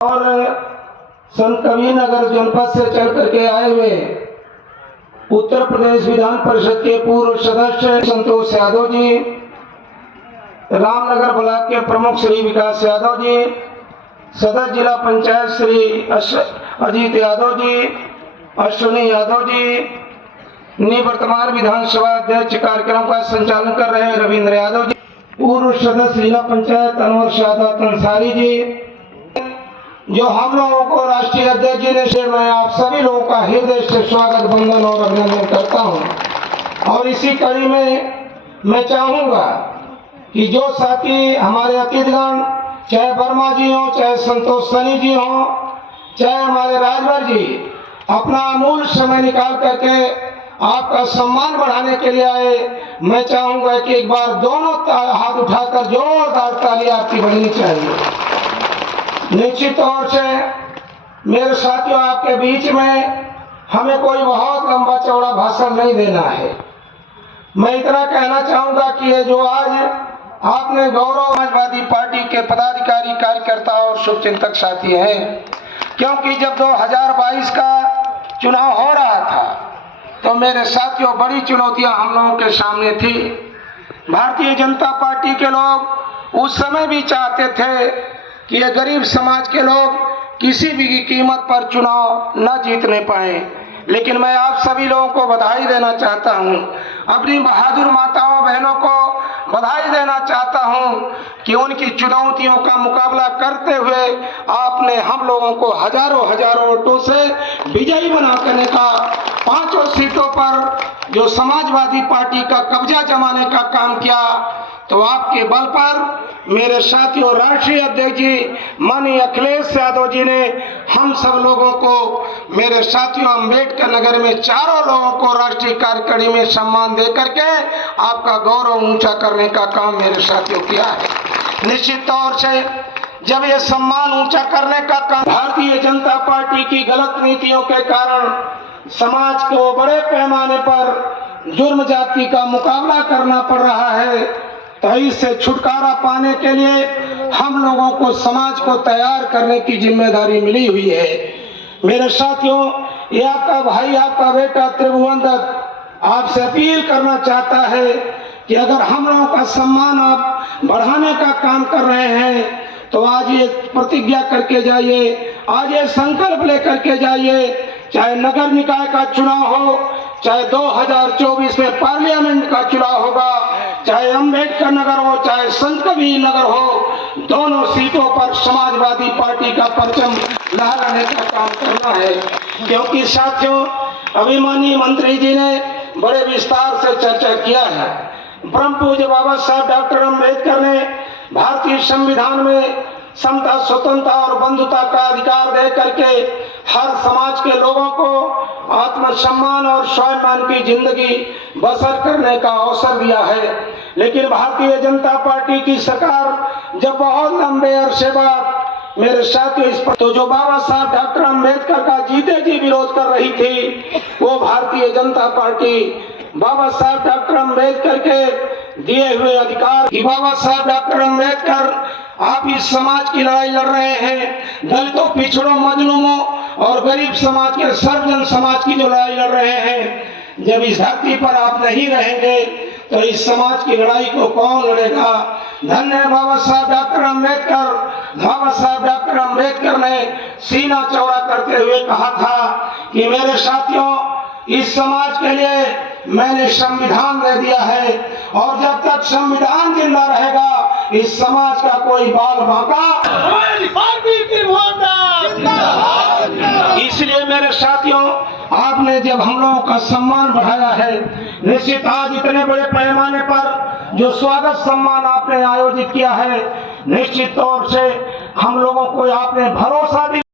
और संत कबीरनगर जनपद से चल करके आए हुए उत्तर प्रदेश विधान परिषद के पूर्व सदस्य संतोष यादव जी, रामनगर ब्लॉक के प्रमुख श्री विकास यादव जी, सदस्य जिला पंचायत श्री अजीत यादव जी, अश्विनी यादव जी, निवर्तमान विधानसभा अध्यक्ष कार्यक्रम का संचालन कर रहे रविंद्र यादव जी, पूर्व सदस्य जिला पंचायत अनवर शादात अंसारी जी, जो हम लोगों को राष्ट्रीय अध्यक्ष जी ने से मैं आप सभी लोगों का हृदय से स्वागत बंदन और अभिनंदन करता हूं। और इसी कड़ी में मैं चाहूंगा कि जो साथी हमारे अतिथिगण, चाहे वर्मा जी हो, चाहे संतोष सनी जी हो, चाहे हमारे राजभर जी, अपना अमूल्य समय निकाल करके आपका सम्मान बढ़ाने के लिए आए, मैं चाहूंगा कि एक बार दोनों हाथ उठाकर जोरदार ताली आपकी बजनी चाहिए। निश्चित तौर से मेरे साथियों, आपके बीच में हमें कोई बहुत लंबा चौड़ा भाषण नहीं देना है। मैं इतना कहना चाहूंगा कि ये जो आज आपने गौरव समाजवादी पार्टी के पदाधिकारी, कार्यकर्ता और शुभचिंतक साथी हैं, क्योंकि जब 2022 का चुनाव हो रहा था तो मेरे साथियों बड़ी चुनौतियां हम लोगों के सामने थी। भारतीय जनता पार्टी के लोग उस समय भी चाहते थे कि ये गरीब समाज के लोग किसी भी कीमत पर चुनाव न जीतने पाए, लेकिन मैं आप सभी लोगों को बधाई देना चाहता हूं, अपनी बहादुर माताओं बहनों को बधाई देना चाहता हूं कि उनकी चुनौतियों का मुकाबला करते हुए आपने हम लोगों को हजारों वोटों से विजयी बना करने का, 5 सीटों पर जो समाजवादी पार्टी का कब्जा जमाने का काम किया। तो आपके बल पर मेरे साथियों राष्ट्रीय अध्यक्ष जी माननीय अखिलेश यादव जी ने हम सब लोगों को, मेरे साथियों अम्बेडकर नगर में चारों लोगों को राष्ट्रीय कार्यकारिणी में सम्मान दे करके आपका गौरव ऊंचा करने का काम मेरे साथियों किया है। निश्चित तौर से जब ये सम्मान ऊंचा करने का काम भारतीय जनता पार्टी की गलत नीतियों के कारण समाज को बड़े पैमाने पर जुर्म जाति का मुकाबला करना पड़ रहा है, तो इससे छुटकारा पाने के लिए हम लोगों को समाज को तैयार करने की जिम्मेदारी मिली हुई है। मेरे साथियों, ये आपका भाई, आपका बेटा त्रिभुवन दत्त आपसे अपील करना चाहता है कि अगर हम लोगों का सम्मान आप बढ़ाने का काम कर रहे हैं तो आज ये प्रतिज्ञा करके जाइए, आज ये संकल्प लेकर के जाइए, चाहे नगर निकाय का चुनाव हो, चाहे 2024 में पार्लियामेंट का चुनाव होगा, चाहे अम्बेडकर नगर हो, चाहे संत कबीर नगर हो, दोनों सीटों पर समाजवादी पार्टी का परचम लहराने का काम करना है। क्योंकि साथियों, अभिमानी मंत्री जी ने बड़े विस्तार से चर्चा किया है। परम पूज्य बाबा साहब डॉक्टर अम्बेडकर ने भारतीय संविधान में समता, स्वतंत्रता और बंधुता का अधिकार दे करके हर समाज के लोगों को आत्मसम्मान और स्वाभिमान की जिंदगी बसर करने का अवसर दिया है। लेकिन भारतीय जनता पार्टी की सरकार जब बहुत लंबे अरसे बाद मेरे साथियों इस पर तो जो बाबा साहब डॉक्टर अम्बेडकर का जीते जी विरोध कर रही थी, वो भारतीय जनता पार्टी बाबा साहब डॉक्टर अम्बेडकर के दिए हुए अधिकार कि बाबा साहब डॉक्टर अम्बेडकर आप इस समाज की लड़ाई लड़ रहे हैं, दलितों, पिछड़ों, मजलूमों और गरीब समाज के सर्वजन समाज की जो लड़ाई लड़ रहे हैं, जब इस धरती पर आप नहीं रहेंगे तो इस समाज की लड़ाई को कौन लड़ेगा। धन्य है बाबा साहब डॉक्टर अम्बेडकर। बाबा साहब डॉक्टर अम्बेडकर ने सीना चौड़ा करते हुए कहा था कि मेरे साथियों, इस समाज के लिए मैंने संविधान दे दिया है और जब तक संविधान जिंदा रहेगा इस समाज का कोई बाल बांका। इसलिए मेरे साथियों, आपने जब हम लोगों का सम्मान बढ़ाया है, निश्चित आज इतने बड़े पैमाने पर जो स्वागत सम्मान आपने आयोजित किया है, निश्चित तौर से हम लोगों को आपने भरोसा दिया।